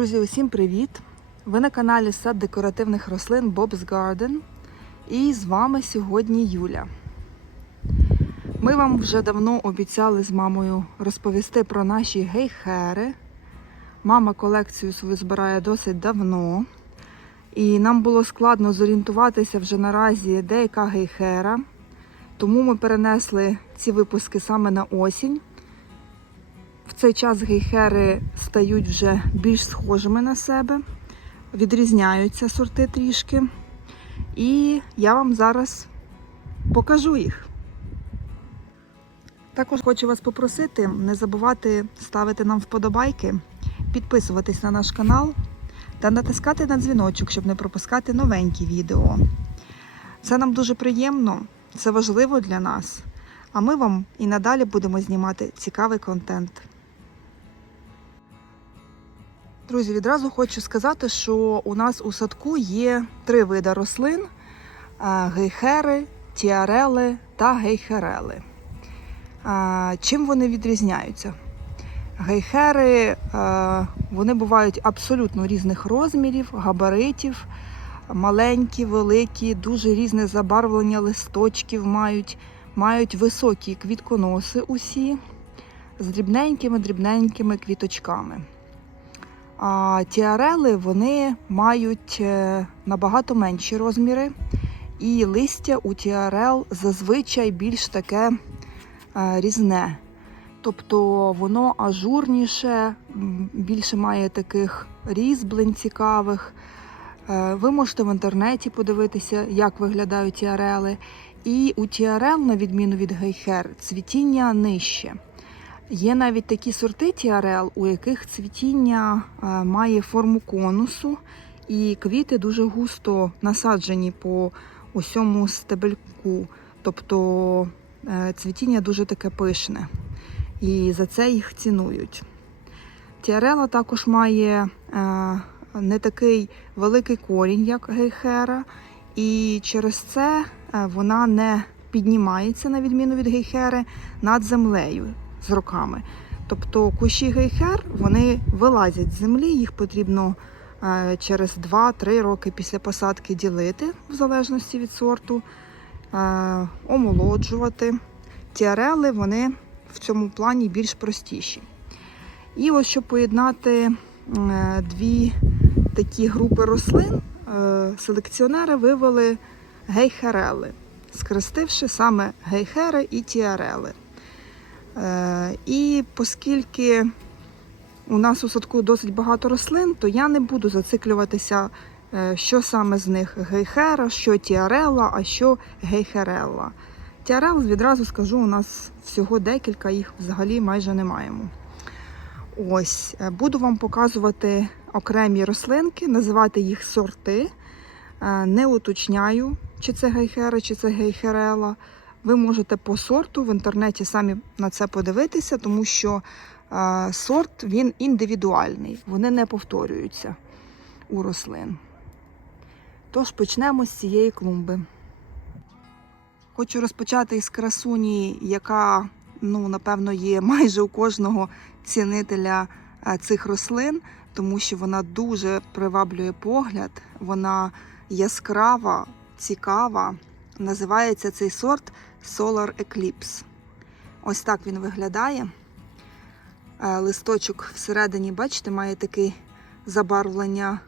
Друзі, усім привіт! Ви на каналі Сад декоративних рослин Bob's Garden. І з вами сьогодні Юля. Ми вам вже давно обіцяли з мамою розповісти про наші гейхери. Мама колекцію свою збирає досить давно. І нам було складно зорієнтуватися вже наразі, де яка гейхера. Тому ми перенесли ці випуски саме на осінь. В цей час гейхери стають вже більш схожими на себе, відрізняються сорти трішки. І я вам зараз покажу їх. Також хочу вас попросити не забувати ставити нам вподобайки, підписуватись на наш канал та натискати на дзвіночок, щоб не пропускати новенькі відео. Це нам дуже приємно, це важливо для нас. А ми вам і надалі будемо знімати цікавий контент. Друзі, відразу хочу сказати, що у нас у садку є три види рослин: гейхери, тіарели та гейхерели. Чим вони відрізняються? Гейхери вони бувають абсолютно різних розмірів, габаритів, маленькі, великі, дуже різне забарвлення листочків мають, мають високі квітконоси усі з дрібненькими-дрібненькими квіточками. А тіарели вони мають е, набагато менші розміри, і листя у тіарел зазвичай більш таке е, різне. Тобто воно ажурніше, більше має таких різьблень цікавих. Е, Ви можете в інтернеті подивитися, як виглядають тіарели. І у тіарел, на відміну від гейхер, цвітіння нижче. Є навіть такі сорти тіарел, у яких цвітіння е, має форму конусу, і квіти дуже густо насаджені по усьому стебельку. Тобто е, цвітіння дуже таке пишне. І за це їх цінують. Тіарела також має е, не такий великий корінь, як гейхера, і через це вона не піднімається, на відміну від гейхери, над землею з роками. Тобто кущі гейхер вони вилазять з землі, їх потрібно е, через 2-3 роки після посадки ділити, в залежності від сорту, е, омолоджувати. Тіарели вони в цьому плані більш простіші. І ось щоб поєднати дві такі групи рослин, е, селекціонери вивели гейхерели, скрестивши саме гейхери і тіарели. Е, І оскільки у нас у садку досить багато рослин, то я не буду зациклюватися, е, що саме з них гейхера, що тіарела, а що гейхерелла. Тіарел, відразу скажу, у нас всього декілька, їх взагалі майже не маємо. Ось, е, буду вам показувати окремі рослинки, називати їх сорти. Не уточняю, чи це гейхера, чи це гейхерела. Ви можете по сорту в інтернеті самі на це подивитися, тому що е, сорт він індивідуальний, вони не повторюються у рослин. Тож почнемо з цієї клумби. Хочу розпочати із красуні, яка, ну, напевно, є майже у кожного цінителя е, цих рослин, тому що вона дуже приваблює погляд, вона яскрава, цікава. Називається цей сорт Solar Eclipse. Ось так він виглядає. Е, Листочок всередині, бачите, має таке забарвлення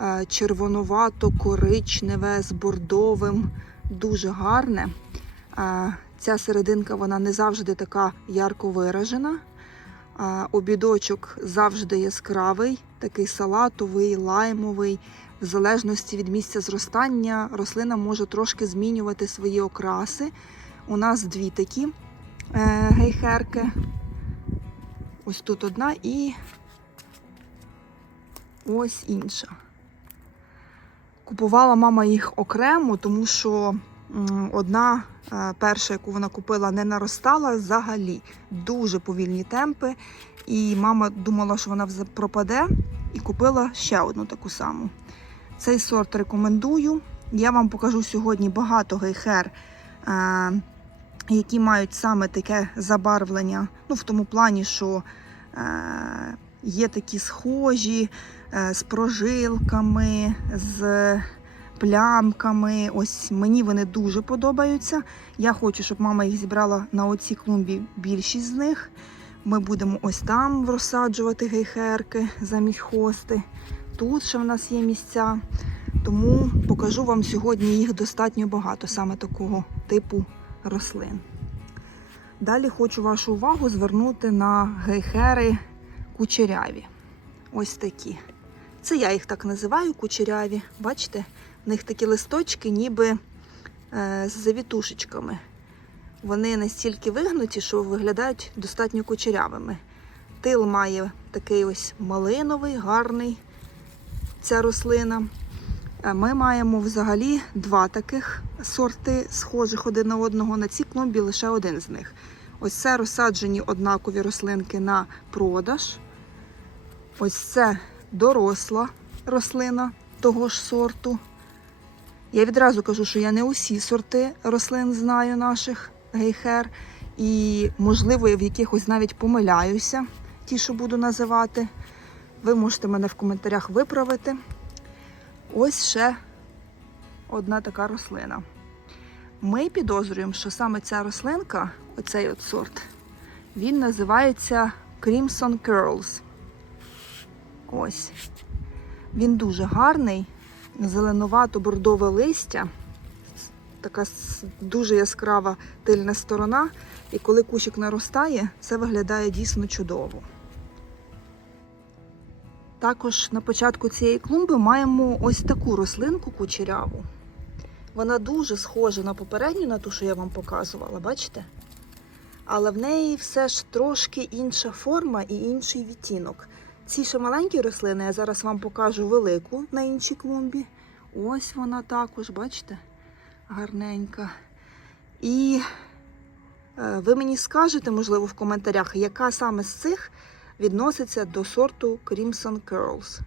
е, червонувато-коричневе з бордовим, дуже гарне. Е, Ця серединка вона не завжди така ярко виражена. Обідочок завжди яскравий, такий салатовий, лаймовий. В залежності від місця зростання рослина може трошки змінювати свої окраси. У нас дві такі е, гейхерки. Ось тут одна і ось інша. Купувала мама їх окремо, тому що одна перша, яку вона купила, не наростала взагалі. Дуже повільні темпи. І мама думала, що вона пропаде, і купила ще одну таку саму. Цей сорт рекомендую. Я вам покажу сьогодні багато гейхер, е, які мають саме таке забарвлення. Ну, в тому плані, що е, є такі схожі е, з прожилками, з плямками. Ось мені вони дуже подобаються. Я хочу, щоб мама їх зібрала на оцій клумбі більшість з них. Ми будемо ось там розсаджувати гейхерки замість хости. Тут ще в нас є місця. Тому покажу вам сьогодні їх достатньо багато, саме такого типу рослин. Далі хочу вашу увагу звернути на гейхери кучеряві. Ось такі. Це я їх так називаю кучеряві. Бачите, в них такі листочки, ніби е, з завітушечками. Вони настільки вигнуті, що виглядають достатньо кучерявими. Тил має такий ось малиновий, гарний ця рослина. Е, Ми маємо взагалі два таких сорти, схожих один на одного. На цій клумбі лише один з них. Ось це розсаджені однакові рослинки на продаж. Ось це доросла рослина того ж сорту. Я відразу кажу, що я не усі сорти рослин знаю наших гейхер. І, можливо, я в якихось навіть помиляюся, ті, що буду називати. Ви можете мене в коментарях виправити. Ось ще одна така рослина. Ми підозрюємо, що саме ця рослинка, оцей от сорт, він називається Crimson Curls. Ось. Він дуже гарний, зеленувато-бордове листя, така дуже яскрава тильна сторона. І коли кущик наростає, це виглядає дійсно чудово. Також на початку цієї клумби маємо ось таку рослинку кучеряву. Вона дуже схожа на попередню, на ту, що я вам показувала, бачите? Але в неї все ж трошки інша форма і інший відтінок. Ці ще маленькі рослини, я зараз вам покажу велику на іншій клумбі. Ось вона також, бачите? Гарненька. І е, ви мені скажете, можливо, в коментарях, яка саме з цих відноситься до сорту Crimson Curls.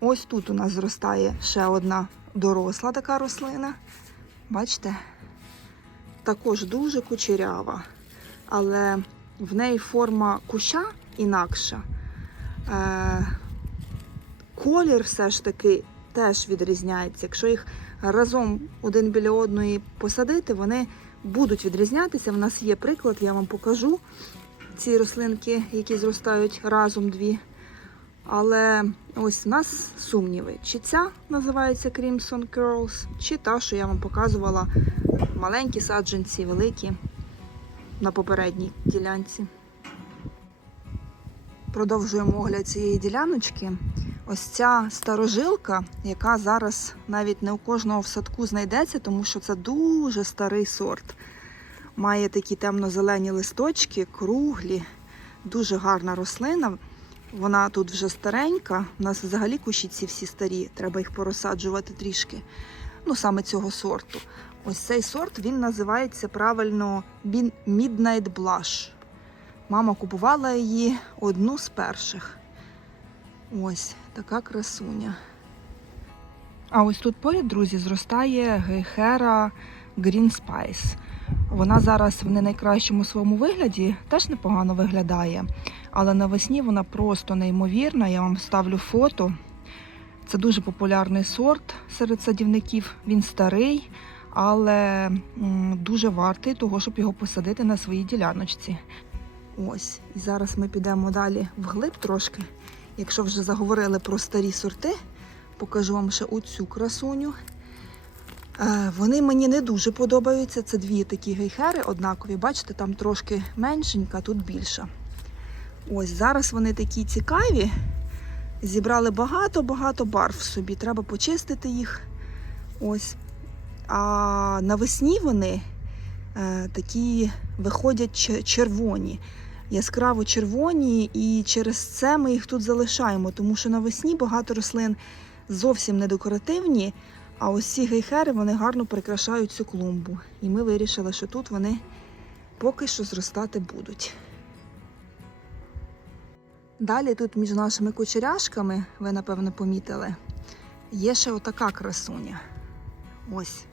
Ось тут у нас зростає ще одна доросла така рослина. Бачите? Також дуже кучерява, але в неї форма куща інакша. Е, колір все ж таки теж відрізняється. Якщо їх разом один біля одної посадити, вони будуть відрізнятися. В нас є приклад, я вам покажу ці рослинки, які зростають разом дві. Але ось у нас сумніви, чи ця називається Crimson Curls, чи та, що я вам показувала, маленькі саджанці, великі на попередній ділянці. Продовжуємо огляд цієї діляночки. Ось ця старожилка, яка зараз навіть не у кожного в садку знайдеться, тому що це дуже старий сорт. Має такі темно-зелені листочки, круглі, дуже гарна рослина. Вона тут вже старенька. У нас взагалі кущі ці всі старі, треба їх порозсаджувати трішки. Ну, саме цього сорту. Ось цей сорт він називається правильно Midnight Blush. Мама купувала її одну з перших. Ось така красуня. А ось тут поряд, друзі, зростає гейхера Green Spice. Вона зараз в не найкращому своєму вигляді теж непогано виглядає. Але навесні вона просто неймовірна. Я вам ставлю фото. Це дуже популярний сорт серед садівників. Він старий, але дуже вартий того, щоб його посадити на своїй діляночці. Ось, і зараз ми підемо далі вглиб трошки. Якщо вже заговорили про старі сорти, покажу вам ще оцю красуню. Е, Вони мені не дуже подобаються. Це дві такі гейхери однакові. Бачите, там трошки меншенька, тут більша. Ось зараз вони такі цікаві. Зібрали багато-багато барв собі. Треба почистити їх. Ось. А навесні вони е, такі виходять червоні, яскраво червоні, і через це ми їх тут залишаємо, тому що навесні багато рослин зовсім не декоративні, а ось ці гейхери вони гарно прикрашають цю клумбу. І ми вирішили, що тут вони поки що зростати будуть. Далі тут між нашими кучеряшками, ви напевно помітили, є ще отака красуня. Ось.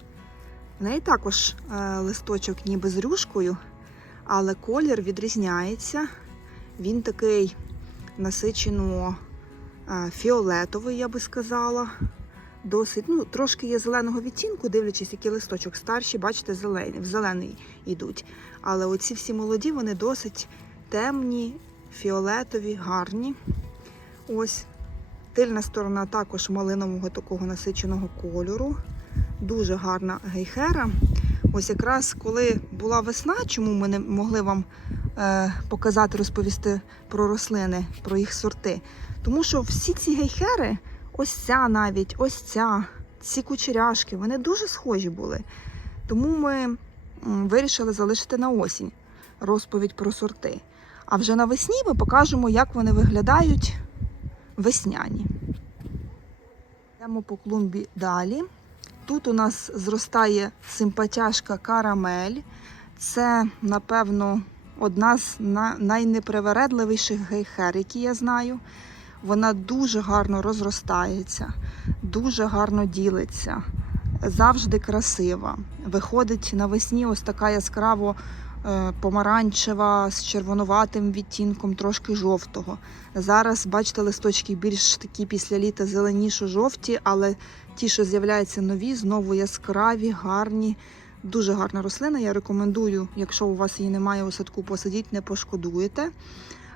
В неї також е, листочок ніби з рюшкою, але колір відрізняється. Він такий насичено е, фіолетовий, я би сказала. Досить, ну, трошки є зеленого відтінку, дивлячись, який листочок старші, бачите, зелені, в зелений йдуть. Але оці всі молоді, вони досить темні, фіолетові, гарні. Ось тильна сторона також малинового такого насиченого кольору. Дуже гарна гейхера. Ось якраз коли була весна, чому ми не могли вам е, показати, розповісти про рослини, про їх сорти. Тому що всі ці гейхери, ось ця навіть, ось ця, ці кучеряшки, вони дуже схожі були. Тому ми вирішили залишити на осінь розповідь про сорти. А вже навесні ми покажемо, як вони виглядають весняні. Йдемо по клумбі далі. Тут у нас зростає симпатяшка карамель. Це, напевно, одна з найнепривередливіших гейхер, які я знаю. Вона дуже гарно розростається, дуже гарно ділиться, завжди красива. Виходить навесні ось така яскраво помаранчева з червонуватим відтінком, трошки жовтого. Зараз, бачите, листочки більш такі після літа зеленішо-жовті, але ті, що з'являються нові, знову яскраві, гарні. Дуже гарна рослина. Я рекомендую, якщо у вас її немає у садку, посадіть, не пошкодуєте.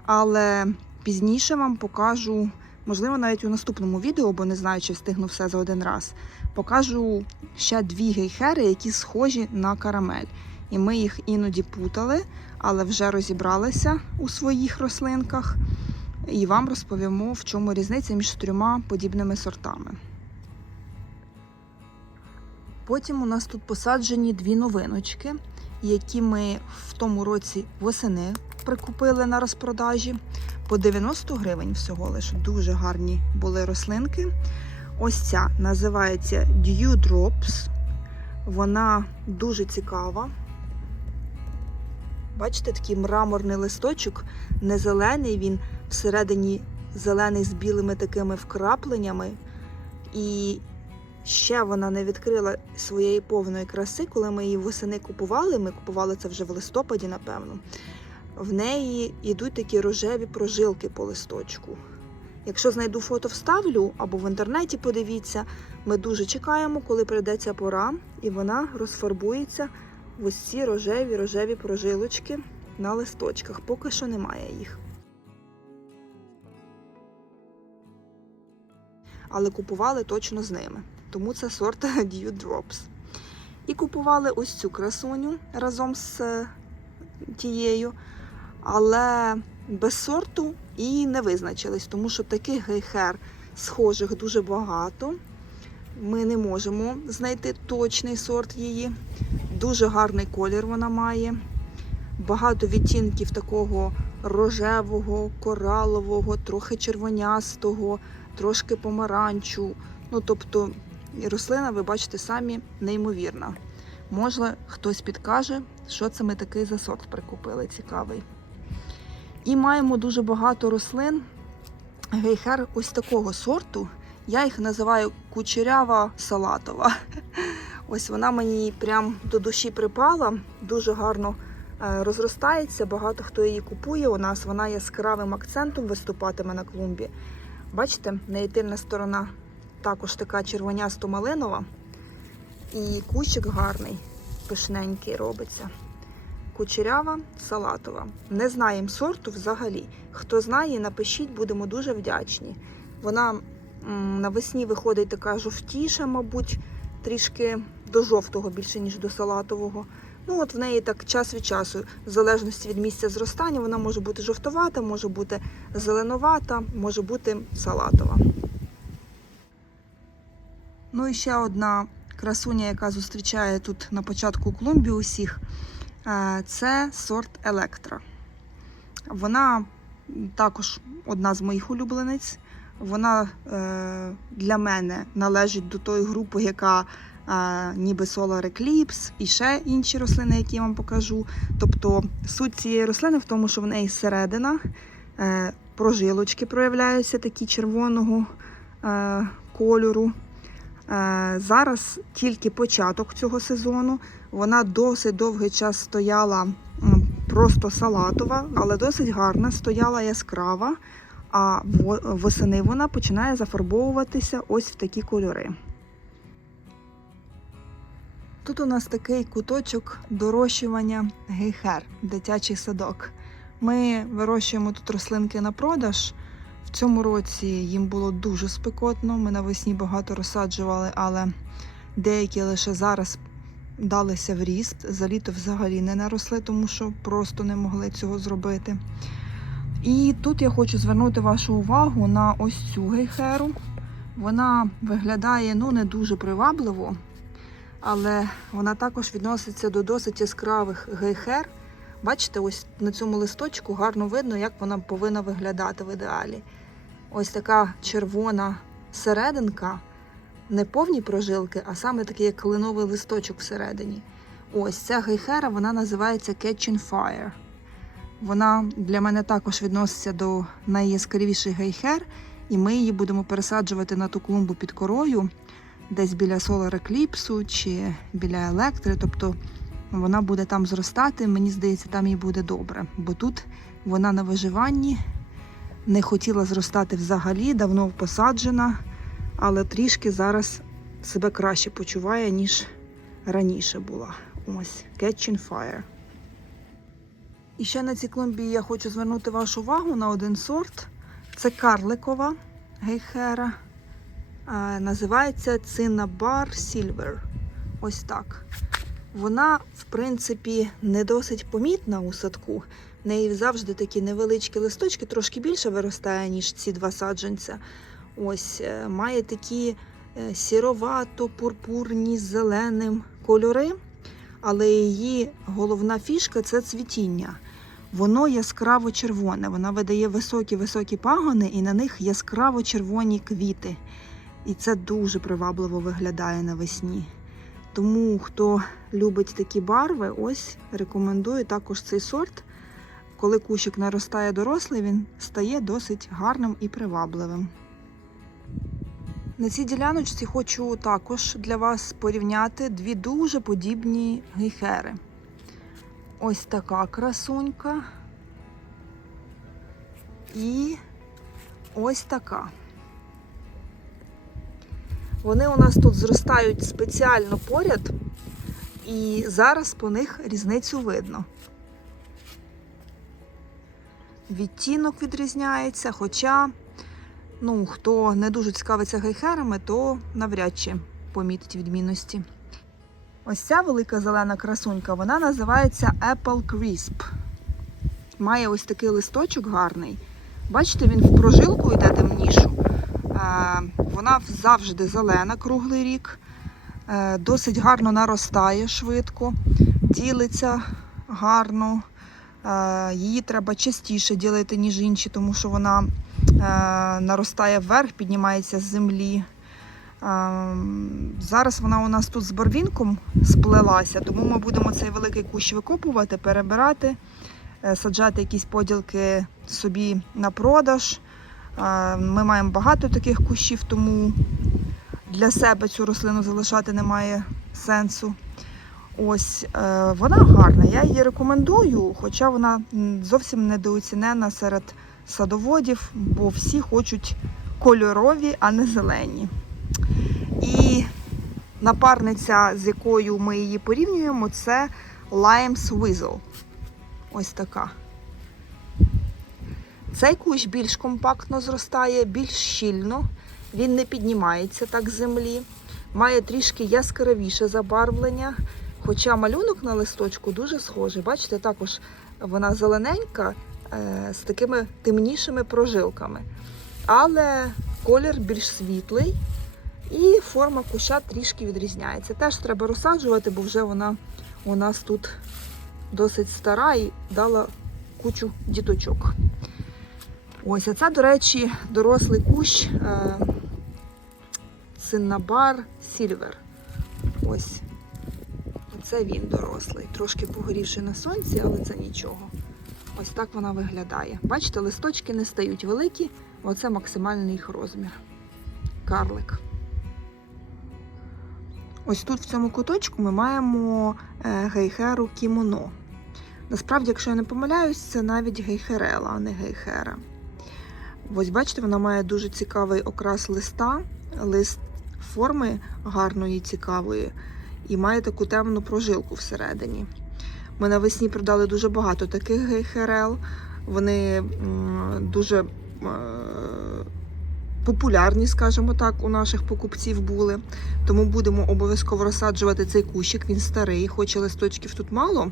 Але пізніше вам покажу, можливо, навіть у наступному відео, бо не знаю, чи встигну все за один раз. Покажу ще дві гейхери, які схожі на карамель. І ми їх іноді путали, але вже розібралися у своїх рослинках. І вам розповімо, в чому різниця між трьома подібними сортами. Потім у нас тут посаджені дві новиночки, які ми в тому році восени прикупили на розпродажі по 90 гривень всього лише. Дуже гарні були рослинки. Ось ця називається Dew Drops. Вона дуже цікава. Бачите, такий мраморний листочок, не зелений, він всередині зелений з білими такими вкрапленнями. І ще вона не відкрила своєї повної краси, коли ми її восени купували. Ми купували це вже в листопаді, напевно. В неї йдуть такі рожеві прожилки по листочку. Якщо знайду фото, вставлю або в інтернеті подивіться. Ми дуже чекаємо, коли прийде ця пора, і вона розфарбується ось рожеві рожеві прожилочки на листочках. Поки що немає їх. Але купували точно з ними. Тому це сорт Dew Drops. І купували ось цю красуню разом з е, тією, але без сорту і не визначились, тому що таких гейхер схожих дуже багато. Ми не можемо знайти точний сорт її. Дуже гарний колір вона має. Багато відтінків такого рожевого, коралового, трохи червонястого, трошки помаранчу. Ну, тобто, рослина, ви бачите, самі неймовірна. Може, хтось підкаже, що це ми такий за сорт прикупили, цікавий. І маємо дуже багато рослин. Гейхер ось такого сорту. Я їх називаю кучерява салатова. Ось вона мені прям до душі припала, дуже гарно е, розростається. Багато хто її купує. У нас вона яскравим акцентом виступатиме на клумбі. Бачите, неїтильна сторона також така червонясто-малинова. І кущик гарний, пишненький робиться. Кучерява салатова. Не знаємо сорту взагалі. Хто знає, напишіть, будемо дуже вдячні. Вона навесні виходить така жовтіша, мабуть, трішки до жовтого більше, ніж до салатового. Ну, от в неї так час від часу, в залежності від місця зростання, вона може бути жовтовата, може бути зеленувата, може бути салатова. Ну і ще одна красуня, яка зустрічає тут на початку клумбі усіх, е, це сорт Електра. Вона також одна з моїх улюблениць. Вона е, для мене належить до тої групи, яка е, ніби Solar Eclipse і ще інші рослини, які я вам покажу. Тобто суть цієї рослини в тому, що в неї середина, е, прожилочки проявляються такі червоного е, кольору. Е, Зараз тільки початок цього сезону. Вона досить довгий час стояла просто салатова, але досить гарна, стояла яскрава, а восени вона починає зафарбовуватися ось в такі кольори. Тут у нас такий куточок дорощування гейхер, дитячий садок. Ми вирощуємо тут рослинки на продаж. В цьому році їм було дуже спекотно. Ми навесні багато розсаджували, але деякі лише зараз далися в ріст. За літо взагалі не наросли, тому що просто не могли цього зробити. І тут я хочу звернути вашу увагу на ось цю гейхеру. Вона виглядає ну, не дуже привабливо, але вона також відноситься до досить яскравих гейхер. Бачите, ось на цьому листочку гарно видно, як вона повинна виглядати в ідеалі. Ось така червона серединка, не повні прожилки, а саме такий як кленовий листочок всередині. Ось ця гейхера, вона називається Catching Fire. Вона для мене також відноситься до найяскравіших гейхер, і ми її будемо пересаджувати на ту клумбу під корою, десь біля Solar Eclipse чи біля електри. Тобто вона буде там зростати. Мені здається, там їй буде добре. Бо тут вона на виживанні не хотіла зростати взагалі, давно посаджена, але трішки зараз себе краще почуває, ніж раніше була. Ось Catching Fire. І ще на цій клумбі я хочу звернути вашу увагу на один сорт. Це карликова гейхера. Називається Cinnabar Silver. Ось так. Вона, в принципі, не досить помітна у садку. В неї завжди такі невеличкі листочки, трошки більше виростає, ніж ці два саджанця. Ось е, має такі е, сіровато-пурпурні з зеленим кольори, але її головна фішка це цвітіння. Воно яскраво червоне, вона видає високі-високі пагони, і на них яскраво червоні квіти. І це дуже привабливо виглядає навесні. Тому хто любить такі барви, ось рекомендую також цей сорт. Коли кущик наростає дорослий, він стає досить гарним і привабливим. На цій діляночці хочу також для вас порівняти дві дуже подібні гейхери. Ось така красунька. І ось така. Вони у нас тут зростають спеціально поряд, і зараз по них різницю видно. Відтінок відрізняється, хоча, ну, хто не дуже цікавиться гейхерами, то навряд чи помітить відмінності. Ось ця велика зелена красунька, вона називається Apple Crisp. Має ось такий листочок гарний. Бачите, він в прожилку йде темнішу. Вона завжди зелена круглий рік, Е, досить гарно наростає швидко, ділиться гарно. Е, Її треба частіше ділити, ніж інші, тому що вона е, наростає вверх, піднімається з землі. Зараз вона у нас тут з барвінком сплелася, тому ми будемо цей великий кущ викопувати, перебирати, е, саджати якісь поділки собі на продаж. Е, Ми маємо багато таких кущів, тому для себе цю рослину залишати немає сенсу. Ось е, вона гарна. Я її рекомендую, хоча вона зовсім недооцінена серед садоводів, бо всі хочуть кольорові, а не зелені. І напарниця, з якою ми її порівнюємо, це Lime Swizzle. Ось така. Цей кущ більш компактно зростає, більш щільно. Він не піднімається так з землі, має трішки яскравіше забарвлення. Хоча малюнок на листочку дуже схожий. Бачите, також вона зелененька е, з такими темнішими прожилками. Але колір більш світлий і форма куща трішки відрізняється. Теж треба розсаджувати, бо вже вона у нас тут досить стара і дала кучу діточок. Ось, а це, до речі, дорослий кущ е, Циннабар Сільвер. Ось. Це він дорослий. Трошки погорівши на сонці, але це нічого. Ось так вона виглядає. Бачите, листочки не стають великі, оце максимальний їх розмір. Карлик. Ось тут в цьому куточку ми маємо е, гейхеру кімоно. Насправді, якщо я не помиляюсь, це навіть гейхерела, а не гейхера. Ось бачите, вона має дуже цікавий окрас листа, лист форми гарної, цікавої, і має таку темну прожилку всередині. Ми навесні продали дуже багато таких гейхерел. Вони дуже популярні, скажімо так, у наших покупців були. Тому будемо обов'язково розсаджувати цей кущик. Він старий, хоч і листочків тут мало,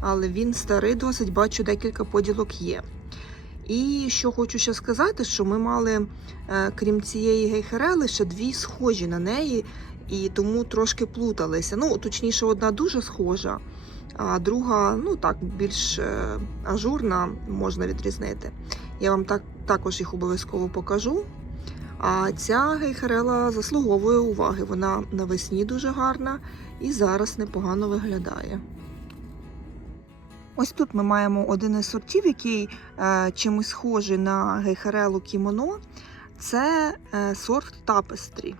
але він старий, досить бачу, декілька поділок є. І що хочу ще сказати, що ми мали, е, крім цієї гейхерели, ще дві схожі на неї, і тому трошки плуталися. Ну, точніше, одна дуже схожа, а друга, ну так, більш е, ажурна, можна відрізнити. Я вам так, також їх обов'язково покажу. А ця гейхерела заслуговує уваги. Вона навесні дуже гарна і зараз непогано виглядає. Ось тут ми маємо один із сортів, який е, чимось схожий на гейхерелу кімоно. Це е, сорт Tapestry.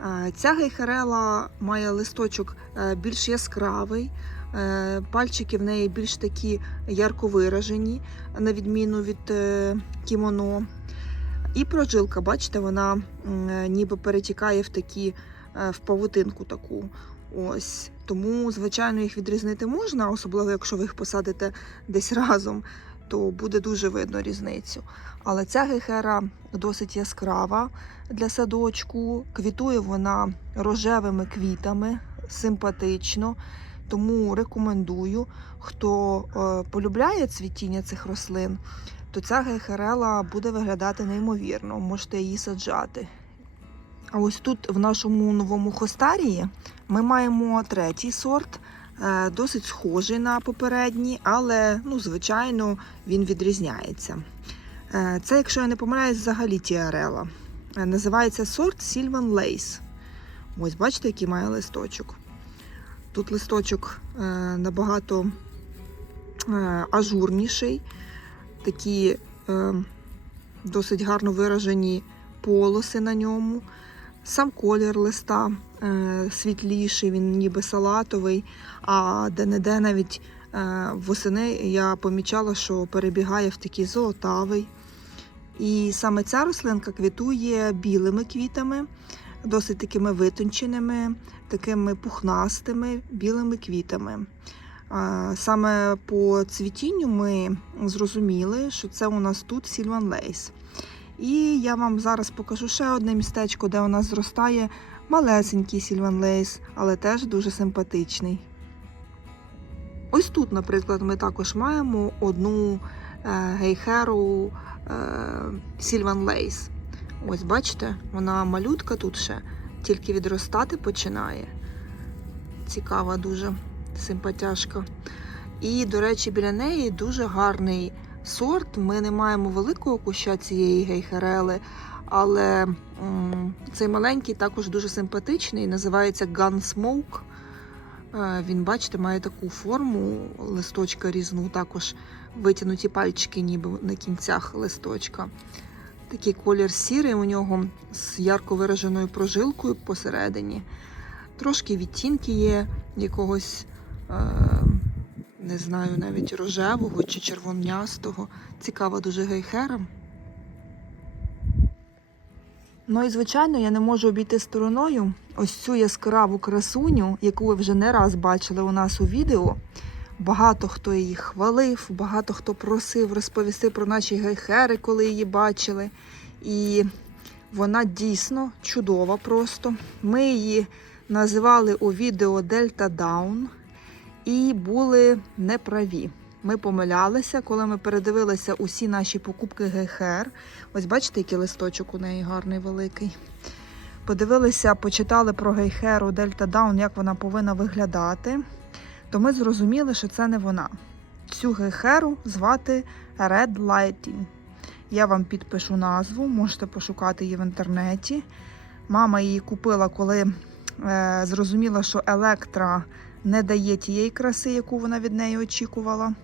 Е, ця гейхерела має листочок е, більш яскравий, е, пальчики в неї більш такі ярко виражені, на відміну від е, кімоно. І прожилка, бачите, вона е, ніби перетікає в такі е, в павутинку таку. Ось тому, звичайно, їх відрізнити можна, особливо якщо ви їх посадите десь разом, то буде дуже видно різницю. Але ця гейхера досить яскрава для садочку. Квітує вона рожевими квітами, симпатично. Тому рекомендую, хто е, полюбляє цвітіння цих рослин, то ця гейхерела буде виглядати неймовірно. Можете її саджати. А ось тут, в нашому новому хостарії, ми маємо третій сорт, е, досить схожий на попередній, але, ну, звичайно, він відрізняється. Е, Це, якщо я не помиляюсь, взагалі тіарела. Е, Називається сорт Sylvan Lace. Ось, бачите, який має листочок. Тут листочок набагато ажурніший, такі е, досить гарно виражені полоси на ньому. Сам колір листа е, світліший, він ніби салатовий, а де-не-де навіть е, восени я помічала, що перебігає в такий золотавий. І саме ця рослинка квітує білими квітами, досить такими витонченими, такими пухнастими білими квітами. Саме по цвітінню ми зрозуміли, що це у нас тут Сільван Лейс. І я вам зараз покажу ще одне містечко, де у нас зростає малесенький Сільван Лейс, але теж дуже симпатичний. Ось тут, наприклад, ми також маємо одну е, гейхеру е, Сільван Лейс. Ось бачите, вона малютка тут ще, тільки відростати починає. Цікава дуже симпатяшка. І, до речі, біля неї дуже гарний сорт. Ми не маємо великого куща цієї гейхерели, але м, цей маленький також дуже симпатичний. Називається Gunsmoke. Е, Він, бачите, має таку форму листочка різну, також витягнуті пальчики, ніби на кінцях листочка. Такий колір сірий у нього з ярко вираженою прожилкою посередині. Трошки відтінки є якогось, не знаю, навіть рожевого чи червонястого. Цікава дуже гейхера. Ну і звичайно, я не можу обійти стороною ось цю яскраву красуню, яку ви вже не раз бачили у нас у відео. Багато хто її хвалив, багато хто просив розповісти про наші гейхери, коли її бачили. І вона дійсно чудова просто. Ми її називали у відео Дельта Даун і були неправі. Ми помилялися, коли ми передивилися усі наші покупки гейхер. Ось бачите, який листочок у неї гарний великий. Подивилися, почитали про гейхеру Дельта Даун, як вона повинна виглядати. То ми зрозуміли, що це не вона. Цю гейхеру звати Red Lighting. Я вам підпишу назву, можете пошукати її в інтернеті. Мама її купила, коли е, зрозуміла, що електра не дає тієї краси, яку вона від неї очікувала.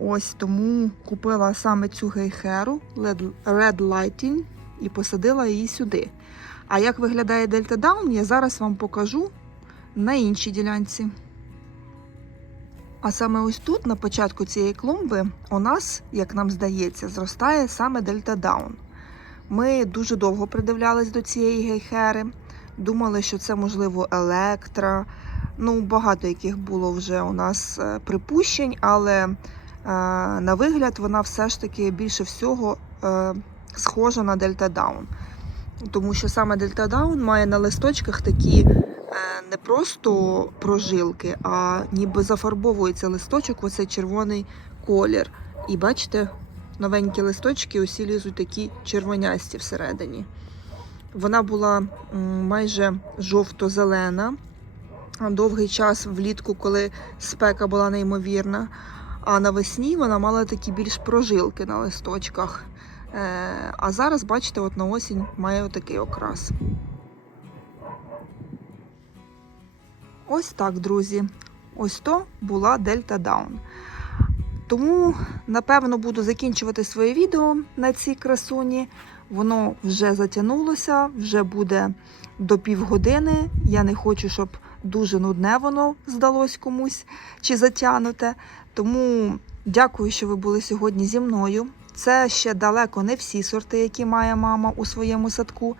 Ось тому купила саме цю гейхеру Red Lighting і посадила її сюди. А як виглядає Delta Down, я зараз вам покажу на іншій ділянці. А саме ось тут, на початку цієї клумби, у нас, як нам здається, зростає саме Дельта Даун. Ми дуже довго придивлялись до цієї гейхери, думали, що це можливо електра. Ну, багато яких було вже у нас е, припущень, але е, на вигляд вона все ж таки більше всього е, схожа на Дельта Даун. Тому що саме Дельта Даун має на листочках такі не просто прожилки, а ніби зафарбовується листочок оцей червоний колір. І бачите, новенькі листочки усі лізуть такі червонясті всередині. Вона була майже жовто-зелена. Довгий час влітку, коли спека була неймовірна. А навесні вона мала такі більш прожилки на листочках. Е, А зараз, бачите, от на осінь має отакий окрас. Ось так, друзі. Ось то була Дельта Даун. Тому, напевно, буду закінчувати своє відео на цій красуні. Воно вже затягнулося, вже буде до півгодини. Я не хочу, щоб дуже нудне воно здалось комусь чи затягнуте. Тому дякую, що ви були сьогодні зі мною. Це ще далеко не всі сорти, які має мама у своєму садку.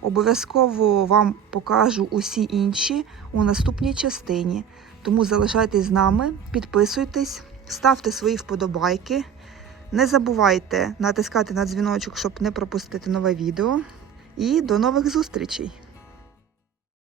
Обов'язково вам покажу усі інші у наступній частині. Тому залишайтесь з нами, підписуйтесь, ставте свої вподобайки. Не забувайте натискати на дзвіночок, щоб не пропустити нове відео. І до нових зустрічей!